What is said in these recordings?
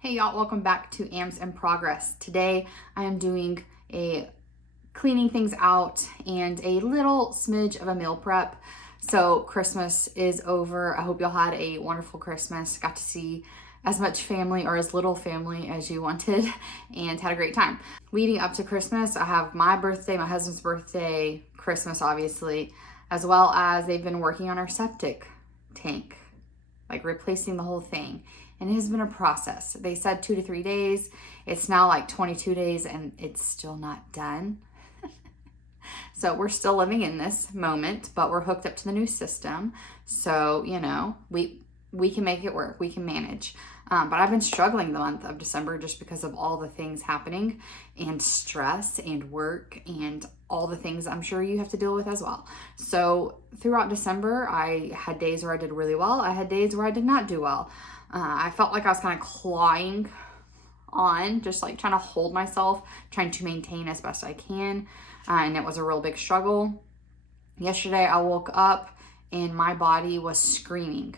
Hey y'all, welcome back to Ams in Progress. Today I am doing a cleaning things out and a little smidge of a meal prep. So Christmas is over. I hope y'all had a wonderful Christmas. Got to see as much family or as little family as you wanted and had a great time. Leading up to Christmas, I have my birthday, my husband's birthday, Christmas obviously, as well as they've been working on our septic tank, like replacing the whole thing. And it has been a process. They said 2 to 3 days. It's now like 22 days and it's still not done. So we're still living in this moment, but we're hooked up to the new system. So, you know, we can make it work. We can manage. But I've been struggling the month of December just because of all the things happening and stress and work and all the things I'm sure you have to deal with as well. So throughout December, I had days where I did really well. I had days where I did not do well. I felt like I was kind of clawing on, just like trying to hold myself, trying to maintain as best I can. And it was a real big struggle. Yesterday, I woke up and my body was screaming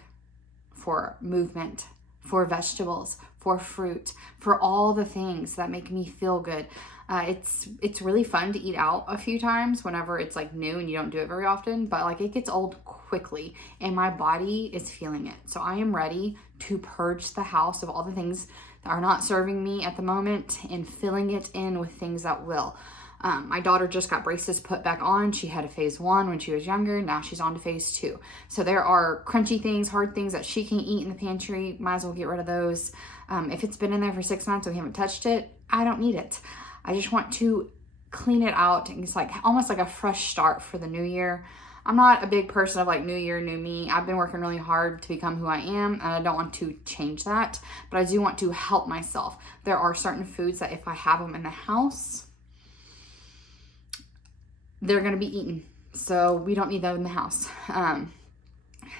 for movement, for vegetables, for fruit, for all the things that make me feel good. It's really fun to eat out a few times whenever it's like new and you don't do it very often, but like it gets old quickly and my body is feeling it. So I am ready to purge the house of all the things that are not serving me at the moment and filling it in with things that will. My daughter just got braces put back on. She had a phase 1 when she was younger. Now she's on to phase 2. So there are crunchy things, hard things that she can eat in the pantry. Might as well get rid of those. If it's been in there for 6 months and we haven't touched it, I don't need it. I just want to clean it out. And it's like almost like a fresh start for the new year. I'm not a big person of like new year, new me. I've been working really hard to become who I am and I don't want to change that, but I do want to help myself. There are certain foods that if I have them in the house, they're going to be eaten. So we don't need them in the house. And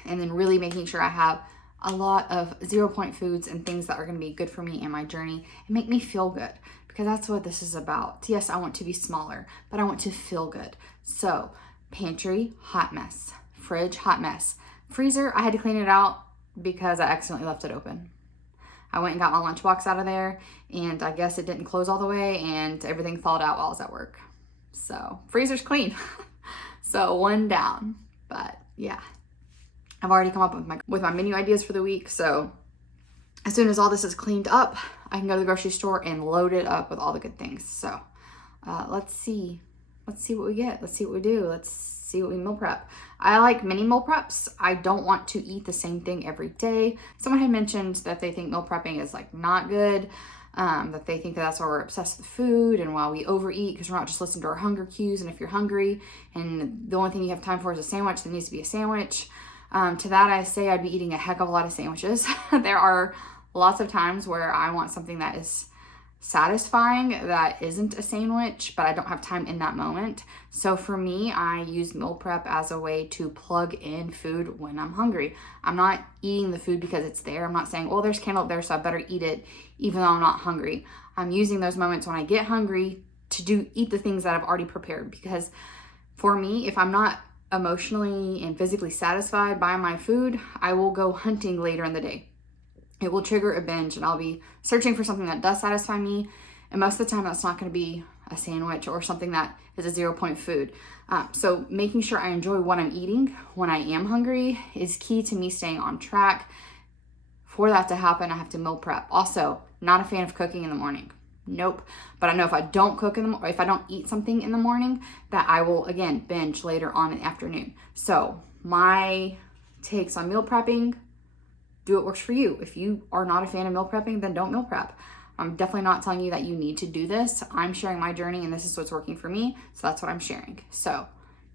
then really making sure I have a lot of 0-point foods and things that are going to be good for me in my journey and make me feel good, because that's what this is about. Yes, I want to be smaller, but I want to feel good. So pantry, hot mess. Fridge, hot mess. Freezer, I had to clean it out because I accidentally left it open. I went and got my lunchbox out of there and I guess it didn't close all the way and everything thawed out while I was at work. So freezer's clean. So one down, but yeah. I've already come up with my menu ideas for the week. So as soon as all this is cleaned up, I can go to the grocery store and load it up with all the good things. So let's see what we get. Let's see what we do. Let's see what we meal prep. I like mini meal preps. I don't want to eat the same thing every day. Someone had mentioned that they think meal prepping is like not good. That they think that that's why we're obsessed with food and why we overeat, because we're not just listening to our hunger cues. And if you're hungry and the only thing you have time for is a sandwich, there needs to be a sandwich. To that I say I'd be eating a heck of a lot of sandwiches. There are lots of times where I want something that is satisfying that isn't a sandwich, but I don't have time in that moment. So for me, I use meal prep as a way to plug in food when I'm hungry. I'm not eating the food because it's there. I'm not saying, well, there's cantaloupe there, so I better eat it even though I'm not hungry. I'm using those moments when I get hungry to eat the things that I've already prepared, because for me, if I'm not emotionally and physically satisfied by my food, I will go hunting later in the day. It will trigger a binge and I'll be searching for something that does satisfy me. And most of the time that's not going to be a sandwich or something that is a 0-point food. So making sure I enjoy what I'm eating when I am hungry is key to me staying on track. For that to happen, I have to meal prep. Also, not a fan of cooking in the morning. Nope. But I know if I don't cook or if I don't eat something in the morning, that I will again binge later on in the afternoon. So my takes on meal prepping: do what works for you. If you are not a fan of meal prepping, then don't meal prep. I'm definitely not telling you that you need to do this. I'm sharing my journey and this is what's working for me. So that's what I'm sharing. So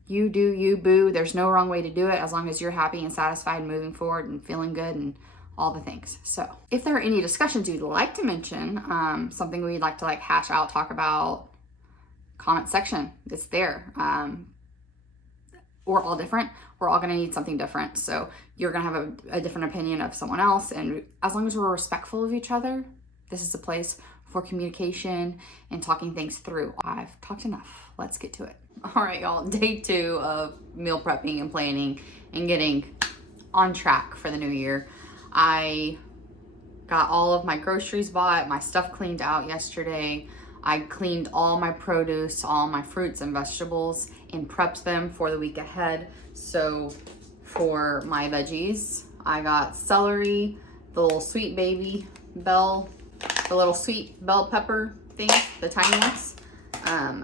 you do you, boo. There's no wrong way to do it as long as you're happy and satisfied and moving forward and feeling good and all the things. So if there are any discussions you'd like to mention, something we'd like to like hash out, talk about, comment section, it's there. We're all different. We're all going to need something different. So you're going to have a different opinion of someone else. And as long as we're respectful of each other, this is a place for communication and talking things through. I've talked enough. Let's get to it. All right, y'all. Day 2 of meal prepping and planning and getting on track for the new year. I got all of my groceries bought, my stuff cleaned out yesterday. I cleaned all my produce, all my fruits and vegetables, and prepped them for the week ahead. So for my veggies, I got celery, the little sweet baby bell, the little sweet bell pepper thing, the tiny ones,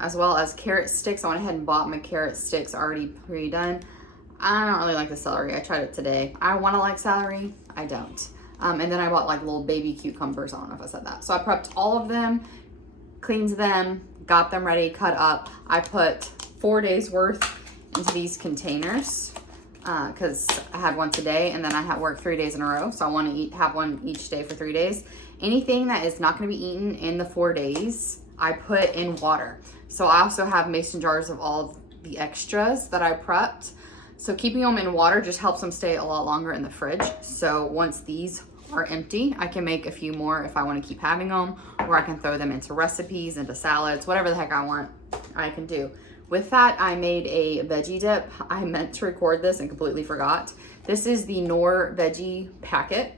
as well as carrot sticks. I went ahead and bought my carrot sticks already pre-done. I don't really like the celery. I tried it today. I want to like celery. I don't. And then I bought like little baby cucumbers. I don't know if I said that. So I prepped all of them, cleaned them, got them ready, cut up. I put 4 days worth into these containers because I had one today and then I had work 3 days in a row. So I want to have one each day for 3 days. Anything that is not going to be eaten in the 4 days, I put in water. So I also have mason jars of all the extras that I prepped. So keeping them in water just helps them stay a lot longer in the fridge. So once these are empty, I can make a few more if I want to keep having them, or I can throw them into recipes, into salads, whatever the heck I want, I can do. With that, I made a veggie dip. I meant to record this and completely forgot. This is the Knorr veggie packet.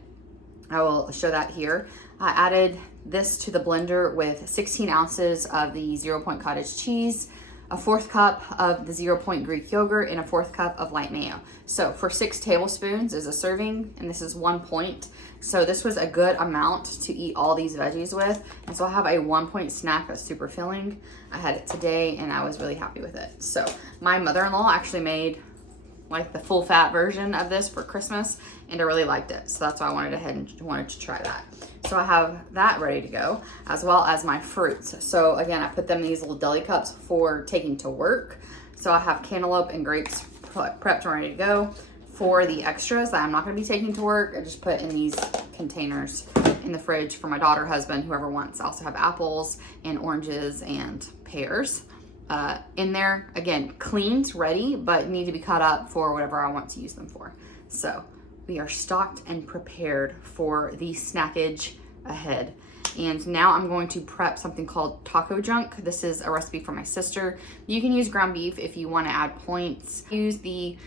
I will show that here. I added this to the blender with 16 ounces of the 0 Point cottage cheese, a 1/4 cup of the 0 Point Greek yogurt, and a 1/4 cup of light mayo. So for 6 tablespoons is a serving, and this is 1 point. So this was a good amount to eat all these veggies with. And so I have a 1 point snack that's super filling. I had it today and I was really happy with it. So my mother-in-law actually made like the full fat version of this for Christmas, and I really liked it. So that's why I wanted to try that. So I have that ready to go, as well as my fruits. So again, I put them in these little deli cups for taking to work. So I have cantaloupe and grapes prepped and ready to go. For the extras that I'm not going to be taking to work, I just put in these containers in the fridge for my daughter, husband, whoever wants. I also have apples and oranges and pears in there. Again, cleaned, ready, but need to be cut up for whatever I want to use them for. So we are stocked and prepared for the snackage ahead. And now I'm going to prep something called taco junk. This is a recipe for my sister. You can use ground beef if you want to add points. Use the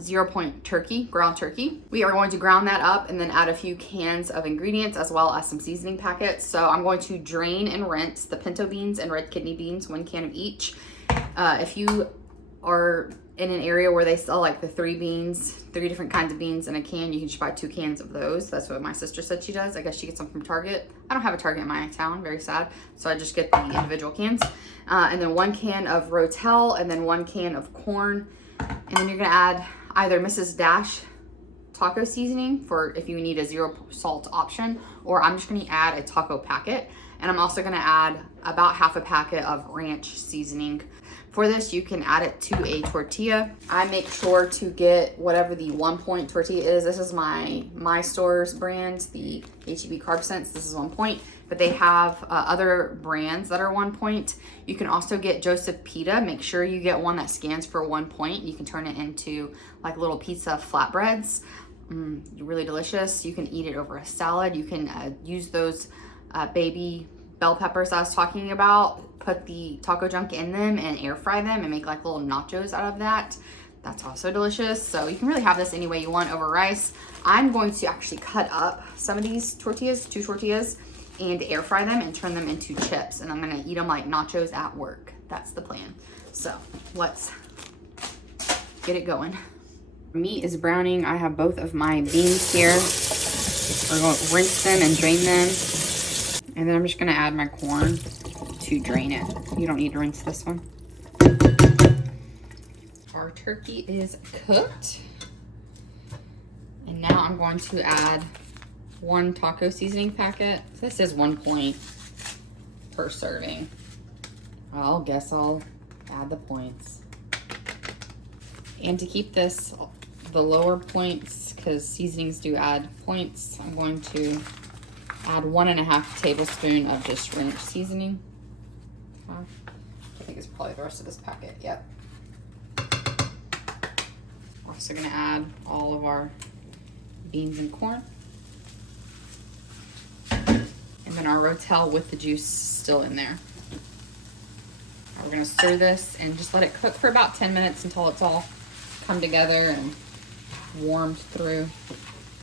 0 Point turkey, ground turkey. We are going to ground that up and then add a few cans of ingredients as well as some seasoning packets. So I'm going to drain and rinse the pinto beans and red kidney beans, 1 can of each. If you are in an area where they sell like the 3 different kinds of beans in a can, you can just buy 2 cans of those. That's what my sister said she does. I guess she gets them from Target. I don't have a Target in my town, very sad. So I just get the individual cans. And then 1 can of rotel, and then 1 can of corn. And then you're gonna add either Mrs. Dash taco seasoning for if you need a 0 salt option, or I'm just gonna add a taco packet. And I'm also gonna add about half a packet of ranch seasoning. For this, you can add it to a tortilla. I make sure to get whatever the 1 point tortilla is. This is my store's brand, the HEB Carb Sense. This is 1 point, but they have other brands that are 1 point. You can also get Joseph Pita. Make sure you get one that scans for 1 point. You can turn it into like little pizza flatbreads. Really delicious. You can eat it over a salad. You can use those baby bell peppers I was talking about, put the taco junk in them and air fry them and make like little nachos out of that. That's also delicious. So you can really have this any way you want over rice. I'm going to actually cut up some of these tortillas, 2 tortillas, and air fry them and turn them into chips. And I'm gonna eat them like nachos at work. That's the plan. So let's get it going. Meat is browning. I have both of my beans here. We're going to rinse them and drain them. And then I'm just gonna add my corn to drain it. You don't need to rinse this one. Our turkey is cooked. And now I'm going to add 1 taco seasoning packet. This is 1 point per serving. I'll guess I'll add the points. And to keep this the lower points, because seasonings do add points, I'm going to add 1.5 tablespoons of just ranch seasoning. I think it's probably the rest of this packet. Yep. We're also gonna add all of our beans and corn. And then our rotel with the juice still in there. Now we're gonna stir this and just let it cook for about 10 minutes until it's all come together and warmed through.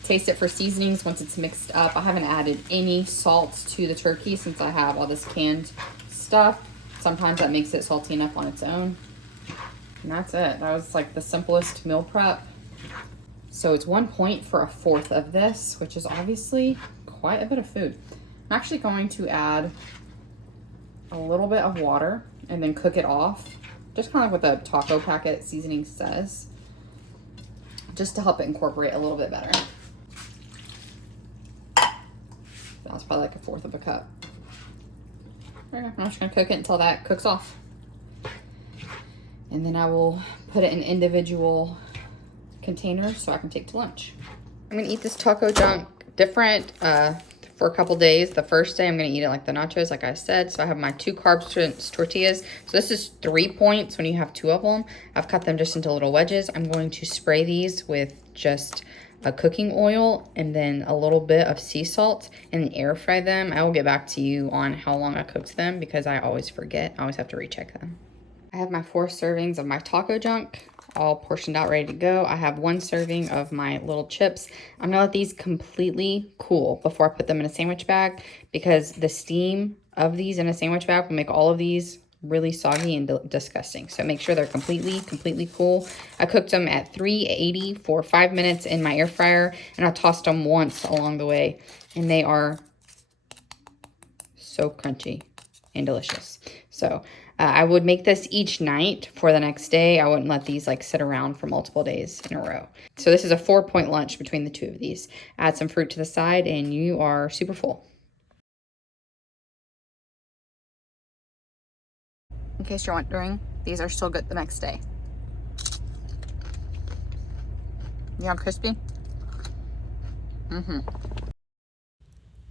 taste it for seasonings once it's mixed up. I haven't added any salt to the turkey since I have all this canned stuff. Sometimes that makes it salty enough on its own. And that's it. That was like the simplest meal prep. So it's 1 point for a fourth of this, which is obviously quite a bit of food. I'm actually going to add a little bit of water and then cook it off. Just kind of like what the taco packet seasoning says. Just to help it incorporate a little bit better. That's probably like a fourth of a cup. I'm just gonna cook it until that cooks off. And then I will put it in individual containers so I can take to lunch. I'm gonna eat this taco junk different for a couple days. The first day I'm gonna eat it like the nachos, like I said. So I have my 2 carb tortillas. So this is 3 points when you have 2 of them. I've cut them just into little wedges. I'm going to spray these with just a cooking oil and then a little bit of sea salt and air fry them. I will get back to you on how long I cooked them because I always forget. I always have to recheck them. I have my 4 servings of my taco junk all portioned out, ready to go. I have 1 serving of my little chips. I'm gonna let these completely cool before I put them in a sandwich bag because the steam of these in a sandwich bag will make all of these really soggy and disgusting. So make sure they're completely cool. I cooked them at 380 for 5 minutes in my air fryer, and I tossed them once along the way, and they are so crunchy and delicious. So I would make this each night for the next day. I wouldn't let these like sit around for multiple days in a row. So this is a 4-point lunch between the 2 of these. Add some fruit to the side and you are super full. In case you're wondering, these are still good the next day. Yeah, crispy.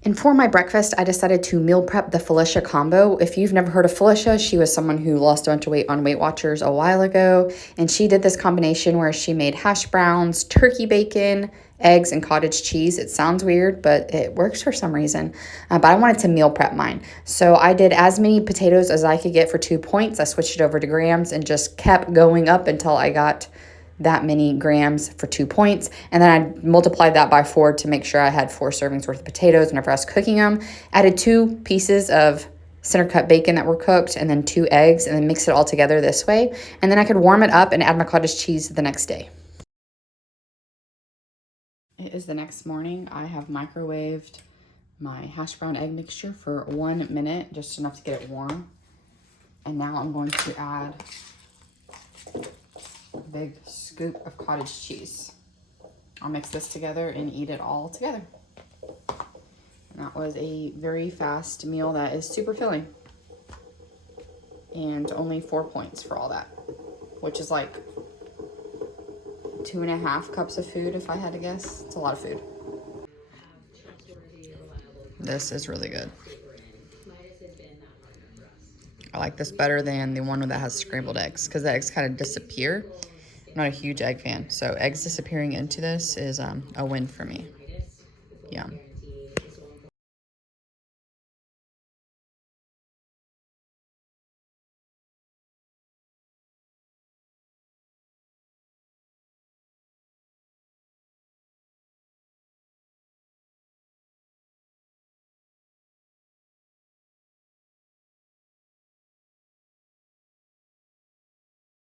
And for my breakfast, I decided to meal prep the Felicia combo. If you've never heard of Felicia, she was someone who lost a bunch of weight on Weight Watchers a while ago. And she did this combination where she made hash browns, turkey bacon, eggs, and cottage cheese. It sounds weird, but it works for some reason. But I wanted to meal prep mine. So I did as many potatoes as I could get for 2 points. I switched it over to grams and just kept going up until I got that many grams for 2 points. And then I multiplied that by 4 to make sure I had 4 servings worth of potatoes whenever I was cooking them. Added 2 pieces of center cut bacon that were cooked and then 2 eggs and then mix it all together this way. And then I could warm it up and add my cottage cheese the next day. It is the next morning. I have microwaved my hash brown egg mixture for 1 minute, just enough to get it warm. And now I'm going to add a big scoop of cottage cheese. I'll mix this together and eat it all together. And that was a very fast meal that is super filling. And only 4 points for all that, which is like 2.5 cups of food if I had to guess. It's a lot of food. This is really good. I like this better than the one that has scrambled eggs because the eggs kind of disappear. I'm not a huge egg fan, so eggs disappearing into this is a win for me. Yum.